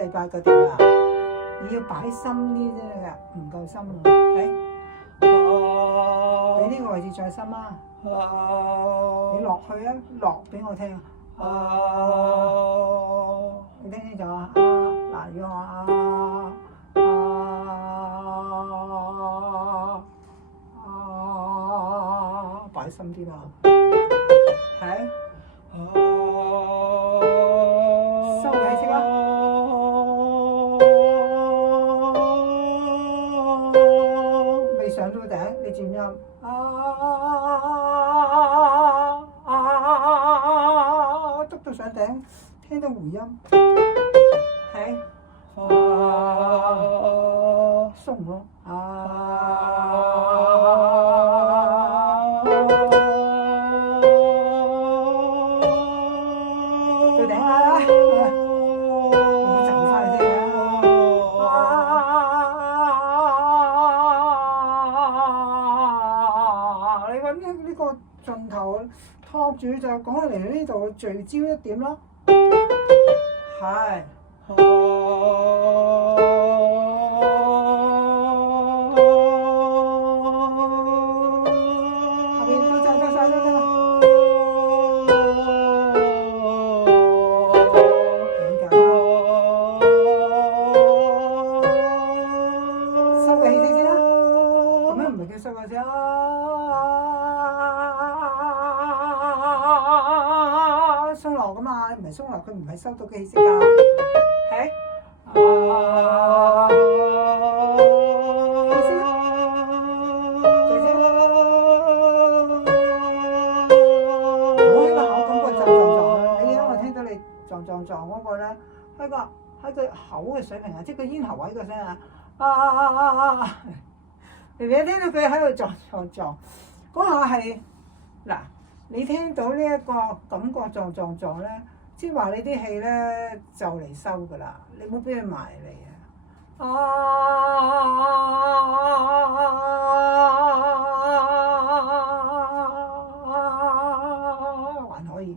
第八個調啦，你要擺深啲啫，唔夠深啊！俾呢個位置再深啊！你落去啊，落俾我聽啊！你聽清楚啊！嗱，如果我擺深啲啦，係收氣息啦。未上到頂，你轉音篤到上頂，聽到回音，係鬆咯，到頂啦，你咪走翻嚟先你揾呢個盡頭拖住就講嚟呢度聚焦一點咯，係。後邊都走晒都得啦。收個氣息先啦，咁樣唔係叫收個氣啊！鬆落噶嘛，唔係鬆落，佢唔係收到嘅氣息㗎，係氣息，聚焦，唔好喺個口感覺撞，你因為聽到你撞嗰個咧，喺個口嘅水平啊，即係個咽喉位個聲啊，你聽到佢喺度撞，嗰下係嗱。你聽到呢一個感覺撞咧，即係話你啲氣咧就嚟收㗎啦，你唔好俾佢埋嚟啊！還可以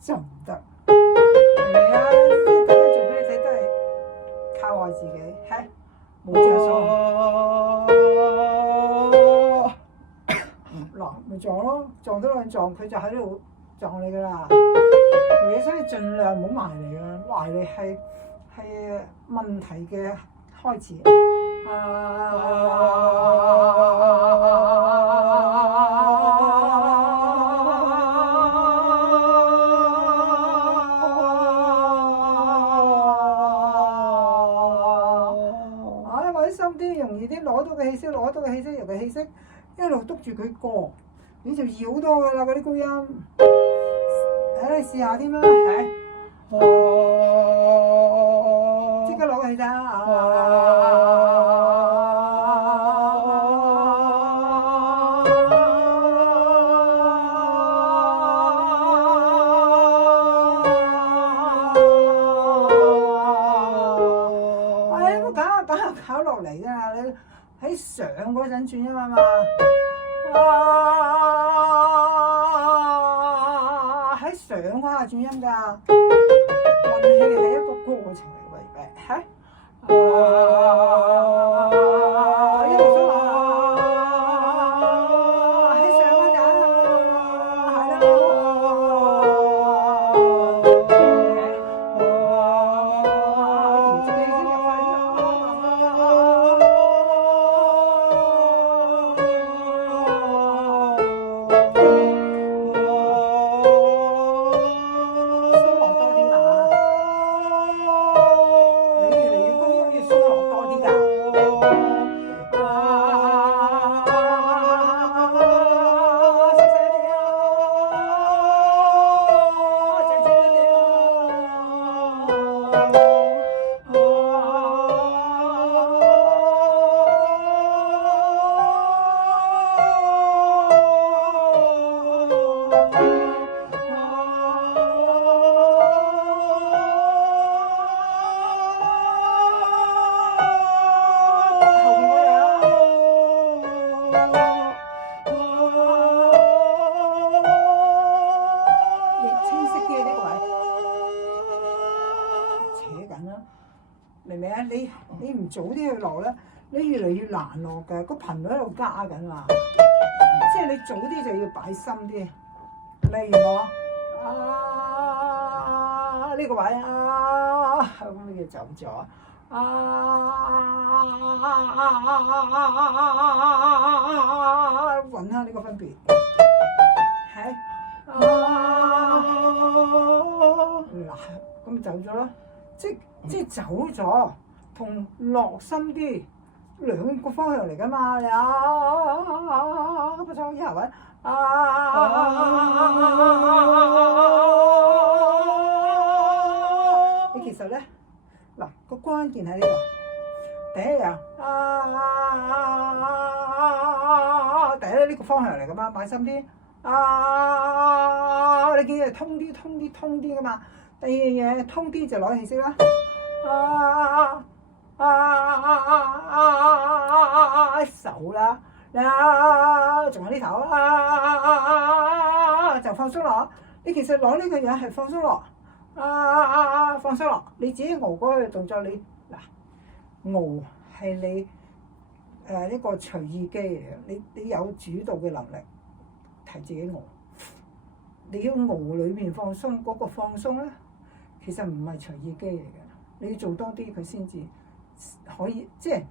就唔得，係咪啊？大家做俾你睇都係靠我自己，係冇着數。嗱，咪撞咯，撞到兩撞，佢就喺度撞你噶啦。所以盡量唔好埋嚟啊，埋嚟係問題嘅開始。或者深啲，容易啲攞到嘅氣息，由個氣息。一路督住佢過，你就易好多噶啦嗰啲高音。你試下添啦，即刻攞氣咋搞落嚟㗎，你喺上嗰陣轉音啊嘛。喺上嗰下轉音㗎，運氣係一個過程嚟㗎，一路鬆喺上嗰陣，係明唔明啊？你唔早啲去落咧，你越嚟越難落嘅，個頻率喺度加緊嘛。即係你早啲就要擺深啲。例如我呢個位咁你就走咗。揾下呢個分別。係嗱，咁咪走咗咯。即係走咗，同落深啲兩個方向嚟㗎嘛。你不錯，以後揾你其實咧嗱個關鍵喺呢度。第一樣第一呢個方向嚟㗎嘛，擺深啲。你見佢通啲㗎嘛。第二樣嘢通啲就攞氣息啦。手啦，仲有呢頭就放鬆落。你其實攞呢個嘢係放鬆落，放鬆落。你自己熬嗰個動作，你嗱熬係你呢個隨意機嚟嘅，你有主導嘅能力提自己熬。你要熬裏面放鬆，嗰個放鬆咧，其實唔係隨意機嚟嘅，你要做多啲佢先至可以，即係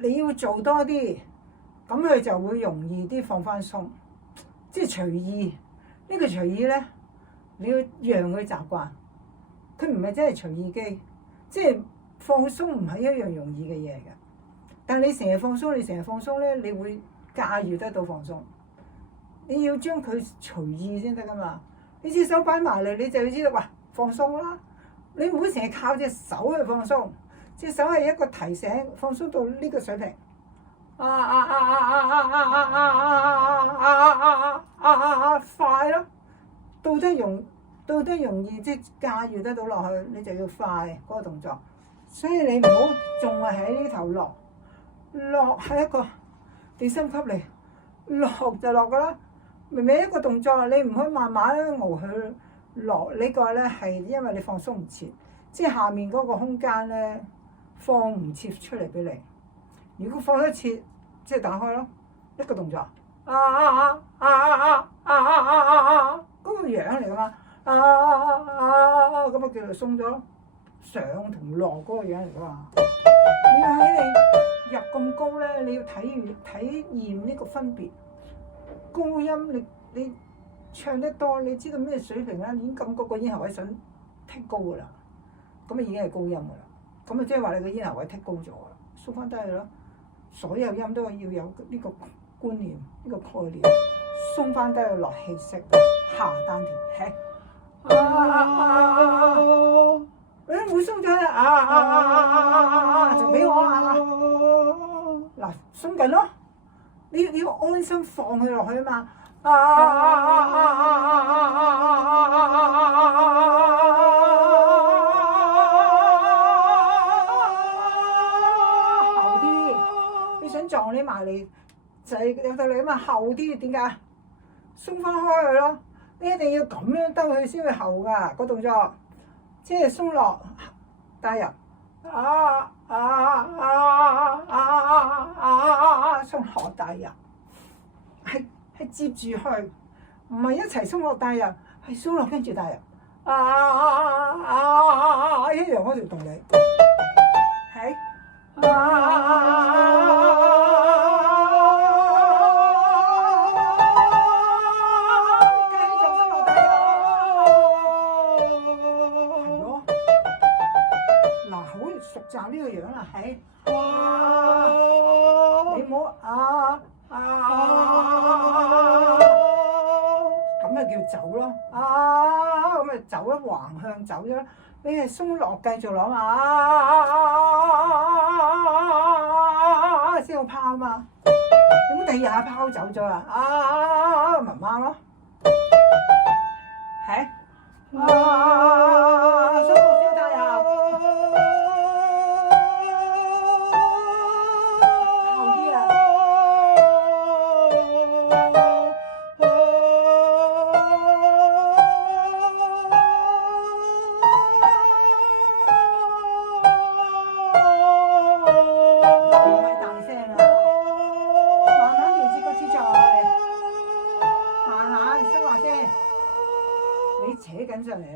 你要做多啲，咁佢就會容易啲放翻鬆。即係隨意，呢個隨意咧，你要讓佢習慣。佢唔係真係隨意機，即係放鬆唔係一樣容易嘅嘢嘅。但係你成日放鬆咧，你會駕馭得到放鬆。你要將佢隨意先得噶嘛。你隻手擺埋嚟，你就要知道，哇，放鬆啦！你唔好成日靠隻手去放鬆，隻手係一個提醒，放鬆到呢個水平。快咯！到底容易即係駕馭得到落去，你就要快嗰個動作。所以你唔好仲係喺呢頭落係一個地心吸力，落就落噶啦。明明一個動作，你唔可以慢慢熬佢落。呢個咧係因為你放鬆唔切，即係下面嗰個空間咧放唔切出嚟俾你。如果放得切，即係打開咯，一個動作。嗰個樣嚟㗎嘛。咁啊叫做鬆咗，上同落嗰個樣嚟㗎嘛。你要喺你入咁高咧，你要體驗呢個分別。高音你唱得多，你知道咩水平咧？已經感覺個咽喉位想剔高㗎啦，咁啊已經係高音㗎啦。咁啊即係話你個咽喉位剔高咗啦，縮翻低去咯。所有音都要有呢個觀念，呢個概念，鬆翻低去落氣息，下丹田，係你冇鬆咗就俾我嗱鬆緊咯。你要安心放佢落去啊嘛。後啲，你想撞你埋嚟就係有道理啊嘛。後啲點解？鬆翻開佢咯。你一定要咁樣兜佢先會後㗎個動作，即係鬆落帶入。鬆落帶入，係接住去，唔係一齊鬆落帶入，係鬆落跟住帶入。一樣嗰條動力，係繼續鬆落帶入，係咯。嗱，好熟習呢個樣啦，係。你唔好咁咪叫走咯。咁咪走咯，橫向走咗。你係鬆落繼續攞先好拋嘛。咁第二下拋走咗啦。咪啱咯。係。鬆落先帶入。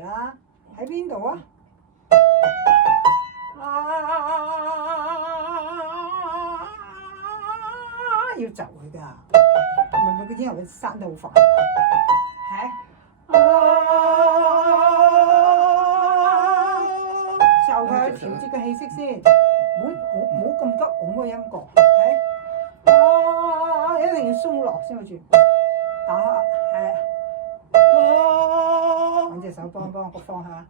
啦，喺邊度啊？要就佢㗎，唔係佢啲人會生得好快。係就佢調節個氣息先，唔好咁急拱個音角。一定要鬆落先好住。打係，揾隻手幫個方向。